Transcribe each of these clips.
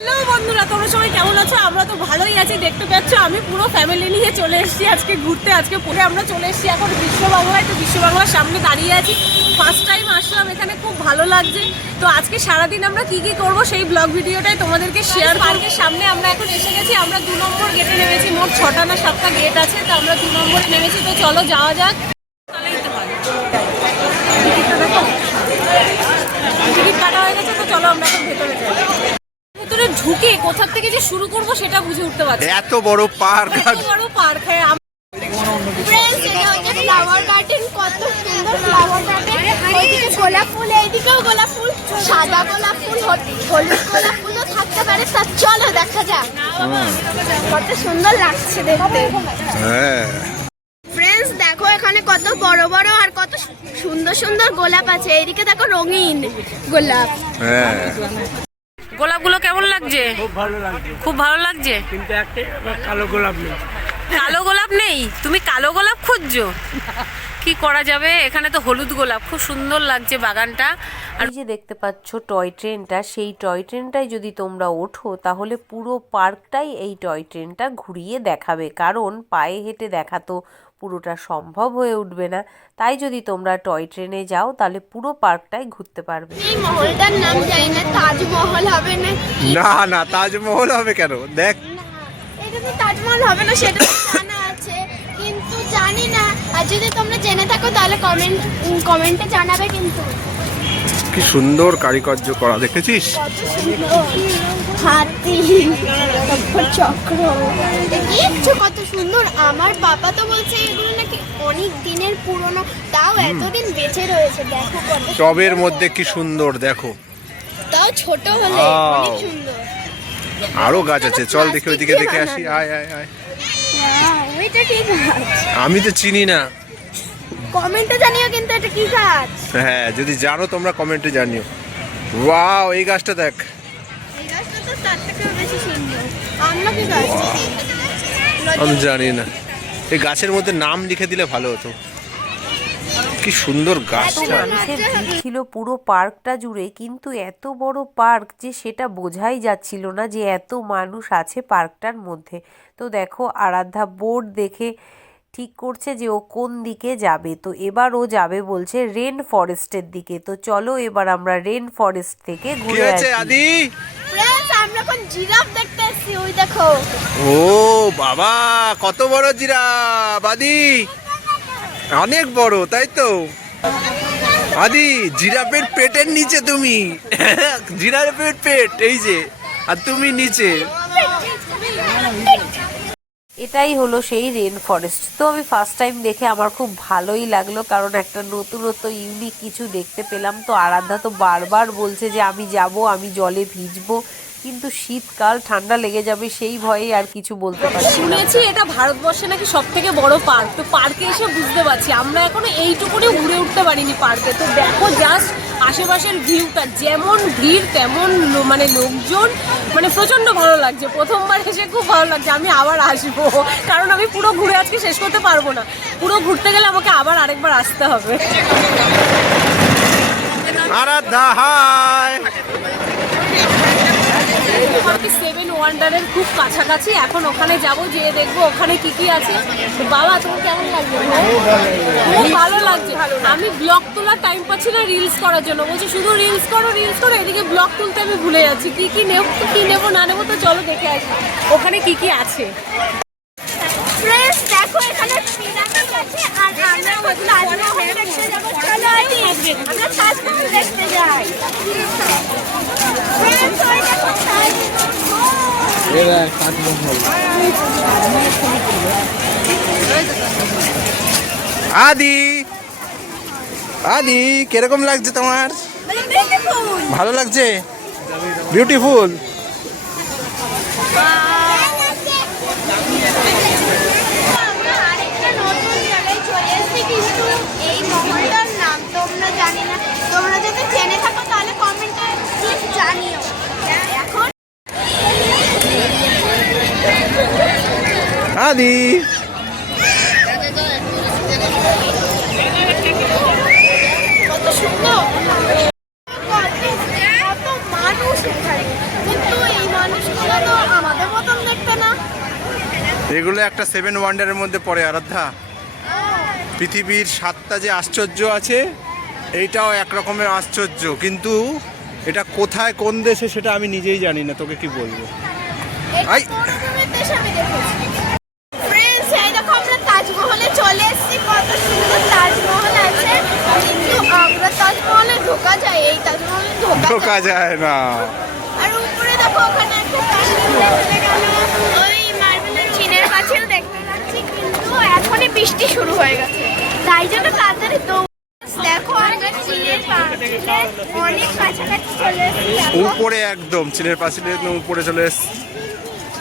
Hello বন্ধুরা, তোমরা সবাই কেমন আছো? আমরা তো ভালোই আছি। দেখতে পাচ্ছ আমি পুরো ফ্যামিলি নিয়ে চলে এসেছি আজকে ঘুরতে। আজকে পরে আমরা চলে এসেছি এখন বিশ্ববাংলায়। তো বিশ্ববাংলার সামনে দাঁড়িয়ে আছি। ফার্স্ট টাইম আসলাম এখানে, খুব ভালো লাগছে। তো আজকে সারাদিন আমরা কি কি করব সেই ব্লগ ভিডিওটাই তোমাদেরকে শেয়ার। পার্কের সামনে আমরা এখন এসে গেছি। আমরা 2 নম্বর গেটে নেমেছি। মোট 6টা না 7টা গেট আছে, তো আমরা 2 নম্বরে নেমেছি। তো চলো যাওয়া যাক। টিকিট কাটা হয়ে গেছে, তো চলো আমরা এখন ভেতরে যাই। ভেতরে ঢুকে কোথা থেকে যে শুরু করব সেটা বুঝে উঠতে পারছি। এত বড় পার্ক, এত বড় পার্ক। হ্যাঁ, ফ্রেন্ডস, এটা হচ্ছে ফ্লাওয়ার গার্ডেন। কত সুন্দর ফ্লাওয়ার গার্ডেন। ওইদিকে গোলাপ ফুল, এইদিকেও গোলাপ ফুল, সাদা গোলাপ ফুল, হলুদ গোলাপ ফুলও থাকতে পারে। তা চলো দেখা যাক কত সুন্দর লাগছে দেখতে। হ্যাঁ ফ্রেন্ডস দেখো, এখানে কত বড় বড় আর কত সুন্দর সুন্দর গোলাপ আছে। এইদিকে দেখো রঙিন গোলাপ। হ্যাঁ, গোলাপগুলো কেমন লাগছে? খুব ভালো লাগছে, খুব ভালো লাগছে। কিন্তু একটা কালো গোলাপ নেই। কালো গোলাপ নেই? তুমি কালো গোলাপ খুঁজছো? কি করা যাবে, এখানে তো হলুদ গোলাপ। খুব সুন্দর লাগছে বাগানটা। আর যে দেখতে পাচ্ছ টয় ট্রেনটা, সেই টয় ট্রেনটাই যদি তোমরা ওঠো তাহলে পুরো পার্কটাই এই টয় ট্রেনটা ঘুরিয়ে দেখাবে, কারণ পায়ে হেঁটে দেখা তো পুরোটা সম্ভব হয়ে উঠবে না। তাই যদি তোমরা টয় ট্রেনে যাও তাহলে পুরো পার্কটাই ঘুরতে পারবে। এই মহলটার নাম জানি না, তাজমহল হবে না? না না, তাজমহল হবে কেন? দেখ, এটা তো তাজমহল হবে না, সেটা তো জানা আছে, কিন্তু জানি না। আর যদি তোমরা জেনে থাকো তাহলে কমেন্টে জানাবে। কিন্তু কি সুন্দর কারিকার্য করা, দেখেছিস? কত সুন্দর হাতি, তারপর চক্র, দেখছো কত সুন্দর। আমার বাবা তো বলছে এগুলো নাকি অনেক দিনের পুরনো, তাও এতদিন বেঁচে রয়েছে। দেখো কত টবের মধ্যে কি সুন্দর, দেখো। তাও ছোট হলে অনেক সুন্দর। আরো গাছ আছে, চল দেখে ওইদিকে দেখে আসি। আয় আয় আয়। ওইটা কি গাছ? আমি তো চিনি না। কমেন্টে জানিও কিন্তু এটা কি গাছ। হ্যাঁ, যদি জানো তোমরা কমেন্টে জানিও। ওয়াও, এই গাছটা দেখ। এই গাছটা তো তার থেকেও বেশি সুন্দর। আমরা কি গাছ? আমি জানি না। এই গাছের মধ্যে নাম লিখে দিলে ভালো হতো। কি সুন্দর গাছটা। মানুষের ভিড় ছিল পুরো পার্কটা জুড়ে, কিন্তু এত বড় পার্ক যে সেটা বোঝাই যাচ্ছিল না যে এত মানুষ আছে পার্কটার মধ্যে। তো দেখো, আরাধ্যা বোর্ড দেখে ঠিক করছে যে ও কোন দিকে যাবে। তো এবার ও যাবে বলছে রেন ফরেস্টের দিকে। তো চলো এবার আমরা রেন ফরেস্ট থেকে কি ঘুরে হয়েছে আসি। আদি? ফ্রেন্ডস, আমরা এখন জিরাফ দেখতে এসেছি। ওই দেখো। ও বাবা, কত বড় জিরাফ আদি! অনেক বড়, তাই তো? আদি, জিরাফের পেটের নিচে তুমি। জিরাফের পেট এই যে, আর তুমি নিচে। এটাই হলো সেই রেন ফরেস্ট। তো আমি ফার্স্ট টাইম দেখে আমার খুব ভালোই লাগলো, কারণ একটা নতুনত্ব ইউনিক কিছু দেখতে পেলাম। তো আরাধ্যা তো বারবার বলছে যে আমি যাব, আমি জলে ভিজবো, কিন্তু শীতকাল, ঠান্ডা লেগে যাবে, সেই ভয়ে আর কিছু বলতে পারছি না। শুনেছি এটা ভারতবর্ষে নাকি সব থেকে বড় পার্ক। তো পার্কে এসে বুঝতে পারছি আমরা এখনো এইটুকুনি ঘুরে উঠতে পারিনি পার্কে। তো দেখো জাস্ট আশেপাশের ভিউটা, যেমন ভিড় তেমন মানে লোকজন, মানে প্রচন্ড ভালো লাগছে। প্রথমবার এসে খুব ভালো লাগছে। আমি আবার আসবো, কারণ আমি পুরো ঘুরে আজকে শেষ করতে পারবো না। পুরো ঘুরতে গেলে আমাকে আবার আরেকবার আসতে হবে। আরাধ্যা হাই। 7 ওয়ান্ডারের খুব কাছাকাছি। এখন ওখানে যাব, যেয়ে দেখবো ওখানে কি কি আছে। তো বাবা, তোমার কেমন লাগছে? খুব ভালো লাগছে। আমি ব্লগ তোলার টাইম পাচ্ছি না রিলস করার জন্য। বলছি শুধু রিলস করো রিলস করো, এদিকে ব্লগ তুলতে আমি ভুলে যাচ্ছি। কি কি নেবো, কি নেবো না নেবো। তো চলো দেখে আসি ওখানে কি কি আছে। ফ্রেন্ডস দেখো, এখানে পিরামিড আছে। আর আমরা তাজমহল দেখতে যাবো। চলো আদি, আমরা তাজমহল দেখতে যাই। ফ্রেন্ডস, ওই দেখো আদি, আদি কিরকম লাগছে তোমার? ভালো লাগছে? বিউটিফুল। আমরা আরেকটা নতুন জায়গায় চলে এসেছি, কিন্তু এই মহলটার নাম তোমরা জানি না। তোমরা যদি জেনে থাকো তাহলে কমেন্টে প্লিজ জানিও। এখন আদি, কত সুন্দর, কত মানুষ এখানে, কিন্তু এই মানুষ এগুলো একটা 7 ওয়ান্ডারের মধ্যে পড়ে আরাধ্যা। পৃথিবীর 7টা যে আশ্চর্য আছে এইটাও এক রকমের আশ্চর্য, কিন্তু এটা কোথায় কোন দেশে সেটা আমি নিজেই জানি না, তোকে কি বলবো। আই ফ্রেন্ডস, এই দেখো আমরা তাজমহলে চলে এসেছি। কত সুন্দর তাজমহল আছে, কিন্তু আমরা তাজমহলে ঢোকা যায়, এই তাজমহলে ঢোকা যায় না। আর উপরে দেখো ওখানে একটা চলে গেল, ওই মার্বেলের চীনের পাঁচিল দেখতে পাচ্ছি, কিন্তু এখনই বৃষ্টি শুরু হয়ে গেছে, তাই জন্য তাড়াতাড়ি দেখো আমরা চীনের পাঁচিলে অনেক কাছাকাছি চলে এসেছি। উপরে একদম চীনের পাঁচিলের একদম উপরে চলে এসছি।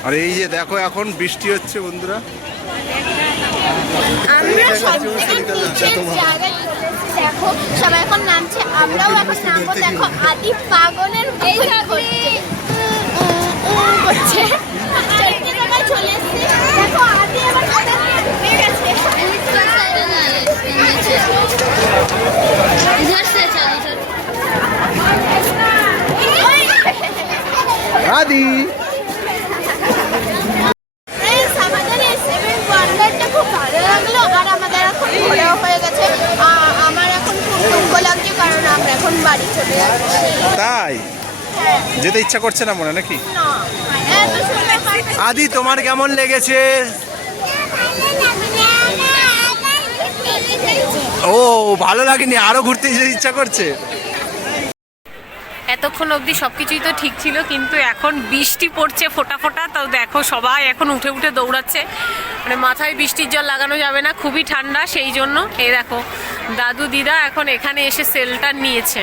আর এই যে দেখো এখন বৃষ্টি হচ্ছে বন্ধুরা। আমরা সব থেকে নিচের জায়গায় চলে এসেছি, দেখো সবাই এখন নামছে, আমরাও এখন নামবো। দেখো আদি পাগলের করছে, চারটে জায়গায় চলে এসেছি। দেখো আদি আবার কোথায় ঢুকে গেছে। আদি Friends, আমাদের এই সেভেন ওয়ান্ডারটা খুব ভালো লাগলো, আর আমাদের এখন ঘোরাও হয়ে গেছে। আমার এখন খুব দুঃখ লাগছে, কারণ আমরা এখন বাড়ি চলে যাচ্ছি। তাই যেতে ইচ্ছা করছে না মনে নাকি? না, এত সুন্দর পার্ক। আদি তোমার কেমন লেগেছে? ও ভালো লাগেনি, আরো ঘুরতে যেতে ইচ্ছা করছে। এতক্ষণ অবধি সবকিছুই তো ঠিক ছিল, কিন্তু এখন বৃষ্টি পড়ছে ফোঁটা ফোঁটা। তো দেখো সবাই এখন উঠে উঠে দৌড়াচ্ছে, মানে মাথায় বৃষ্টির জল লাগানো যাবে না, খুবই ঠান্ডা, সেই জন্য এই দেখো দাদু দিদা এখন এখানে এসে শেল্টার নিয়েছে।